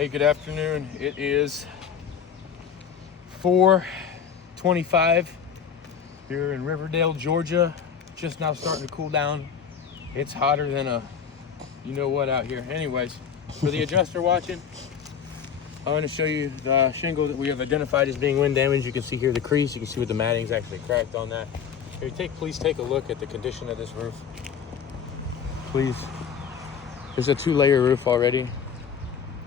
Hey, good afternoon. It is 4:25 here in Riverdale, Georgia. Just now starting to cool down. It's hotter than a you know what out here. Anyways, for the adjuster watching, I want to show you the shingle that we have identified as being wind damaged. You can see here the crease. You can see what the matting's actually cracked on that. Here, please take a look at the condition of this roof. Please. There's a 2-layer roof already.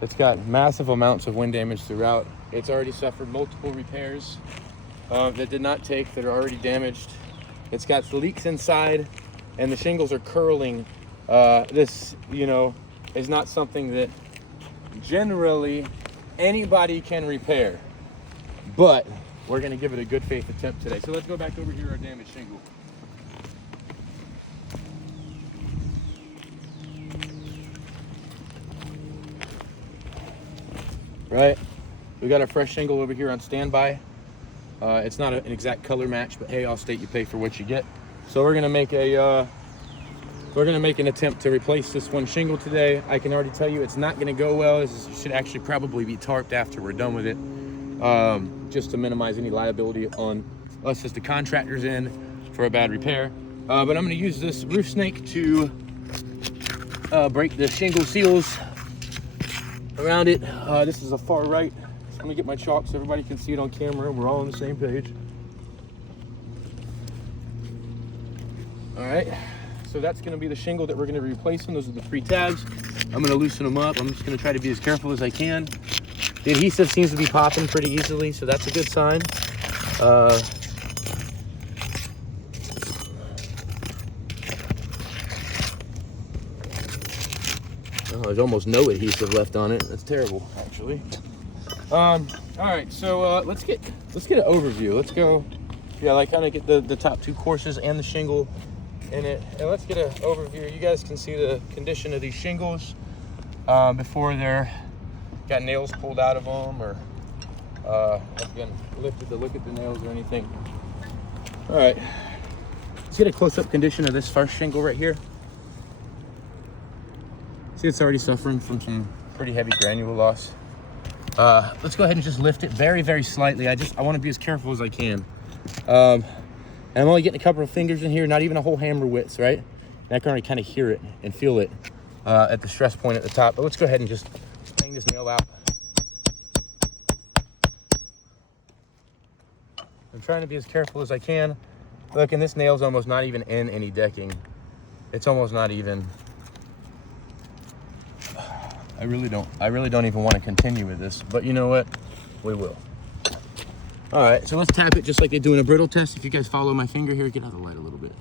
It's got massive amounts of wind damage throughout. It's already suffered multiple repairs that did not take, that are already damaged. It's got leaks inside, and the shingles are curling. This, is not something that generally anybody can repair, but we're gonna give it a good faith attempt today. So let's go back over here our damaged shingle. Right, we got a fresh shingle over here on standby. It's not an exact color match, but hey, I'll state you pay for what you get. So we're gonna make an attempt to replace this one shingle today. I can already tell you it's not gonna go well. This should actually probably be tarped after we're done with it, just to minimize any liability on us as the contractors in for a bad repair. But I'm gonna use this roof snake to break the shingle seals around it. This is a far right. So I'm gonna get my chalk so everybody can see it on camera. We're all on the same page. All right, so that's gonna be the shingle that we're gonna be replacing. Those are the 3 tabs. I'm gonna loosen them up. I'm just gonna try to be as careful as I can. The adhesive seems to be popping pretty easily, so that's a good sign. There's almost no adhesive left on it. That's terrible, actually. All right, so let's get an overview. Let's go, kind of get the top 2 courses and the shingle in it, and let's get an overview. You guys can see the condition of these shingles before they're got nails pulled out of them, or again lifted to look at the nails or anything. All right, let's get a close-up condition of this first shingle right here. See, it's already suffering from some pretty heavy granule loss. Let's go ahead and just lift it very, very slightly. I want to be as careful as I can. And I'm only getting a couple of fingers in here, not even a whole hammer width, right? And I can already kind of hear it and feel it at the stress point at the top. But let's go ahead and just bang this nail out. I'm trying to be as careful as I can. Look, and this nail's almost not even in any decking. It's almost not even. I really don't even want to continue with this, but you know what? We will. All right, so let's tap it just like they do in a brittle test. If you guys follow my finger here, get out of the light a little bit.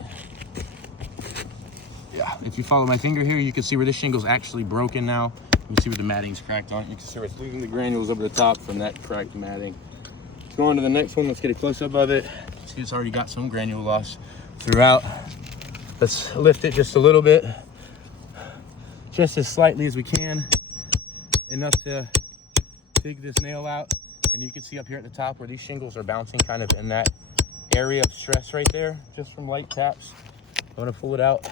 Yeah, if you follow my finger here, you can see where this shingle's actually broken now. You can see where the matting's cracked on it. You can see where it's leaving the granules over the top from that cracked matting. Let's go on to the next one. Let's get a close-up of it. See, it's already got some granule loss throughout. Let's lift it just a little bit, just as slightly as we can. Enough to dig this nail out, and you can see up here at the top where these shingles are bouncing kind of in that area of stress right there, just from light taps. I'm gonna pull it out.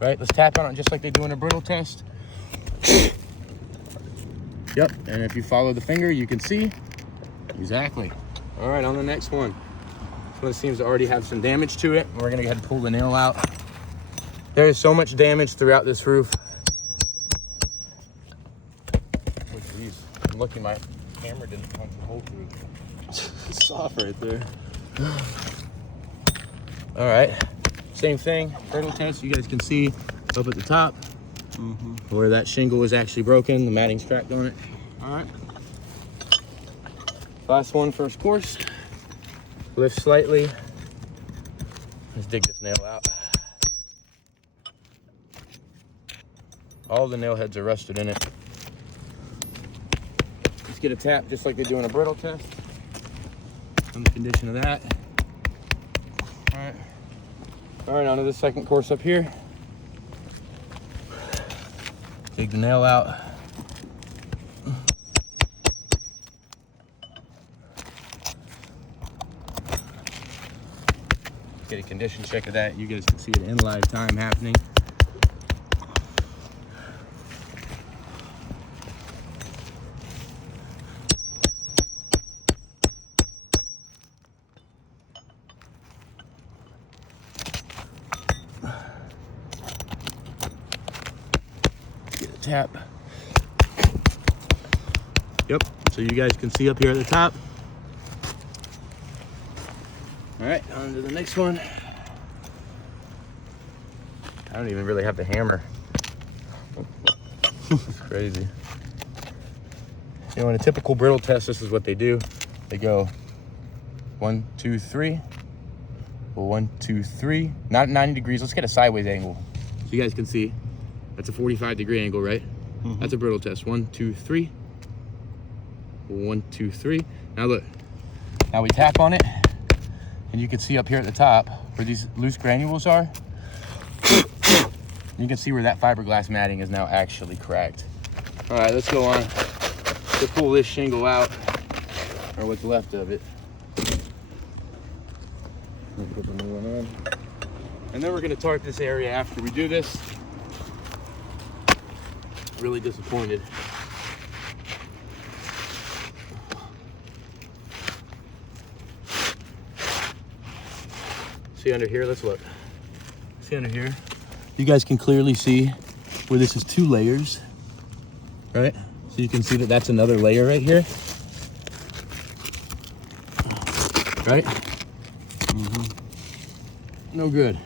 Right, let's tap on it just like they do in a brittle test. Yep, and if you follow the finger, you can see exactly. All right, on the next one. This one seems to already have some damage to it. We're gonna go ahead and pull the nail out. There is so much damage throughout this roof. I'm lucky my camera didn't punch a hole through. It's soft right there. All right, same thing, brittle test. You guys can see up at the top where that shingle was actually broken. The matting's cracked on it. All right, last one, first course. Lift slightly. Let's dig this nail out. All the nail heads are rusted in it. Let's get a tap just like they do in a brittle test on the condition of that. All right, on to the second course up here. Dig the nail out. Get a condition check of that. You guys can see it in live time happening. Yep, so you guys can see up here at the top. All right, on to the next one. I don't even really have the hammer. It's crazy. You know, in a typical brittle test, this is what they do. They go 1, 2, 3. Well, 1, 2, 3. Not 90 degrees. Let's get a sideways angle so you guys can see. That's a 45-degree angle, right? Mm-hmm. That's a brittle test. 1, 2, 3. 1, 2, 3. Now look. Now we tap on it, and you can see up here at the top where these loose granules are. You can see where that fiberglass matting is now actually cracked. All right, let's go on to pull this shingle out, or what's left of it. Put the new one on. And then we're gonna tarp this area after we do this. Really disappointed. See under here, let's look. See under here? You guys can clearly see where this is 2 layers, right? So you can see that that's another layer right here, right? Mm-hmm. No good.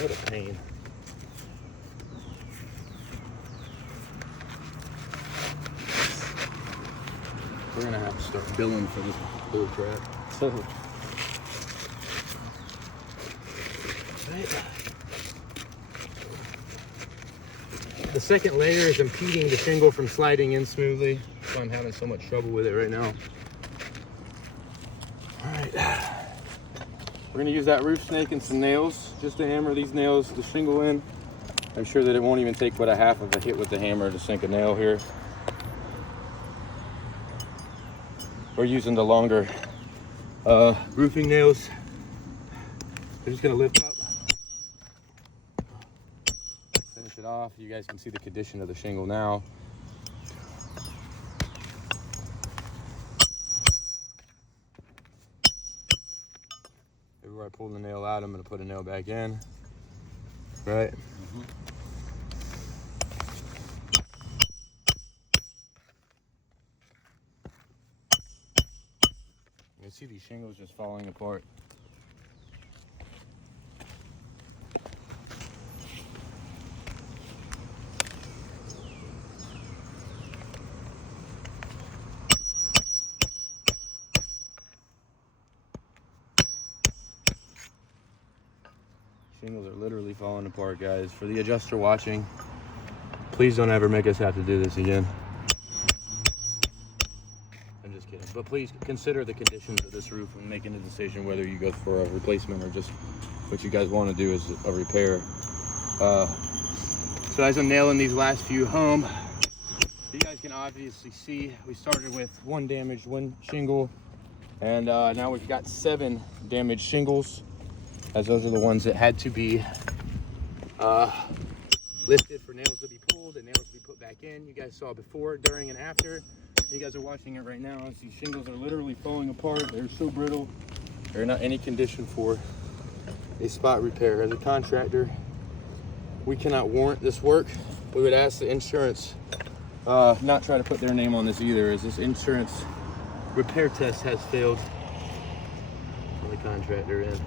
What a pain. We're gonna have to start billing for this bull crap. Right. The second layer is impeding the shingle from sliding in smoothly, so I'm having so much trouble with it right now. All right. We're gonna use that roof snake and some nails just to hammer these nails, the shingle in. I'm sure that it won't even take but a half of a hit with the hammer to sink a nail here. We're using the longer roofing nails. They're just gonna lift up, finish it off. You guys can see the condition of the shingle now. Everywhere I pull the nail out, I'm gonna put a nail back in, right? Mm-hmm. You can see these shingles just falling apart. Shingles are literally falling apart, guys. For the adjuster watching, please don't ever make us have to do this again. I'm just kidding. But please consider the conditions of this roof when making a decision whether you go for a replacement or just what you guys want to do is a repair. So as I'm nailing these last few home, you guys can obviously see we started with 1 damaged shingle, and now we've got 7 damaged shingles, as those are the ones that had to be lifted for nails to be pulled and nails to be put back in. You guys saw before, during, and after. You guys are watching it right now. These shingles are literally falling apart. They're so brittle. They're not any condition for a spot repair. As a contractor, we cannot warrant this work. We would ask the insurance not try to put their name on this either, as this insurance repair test has failed on the contractor end.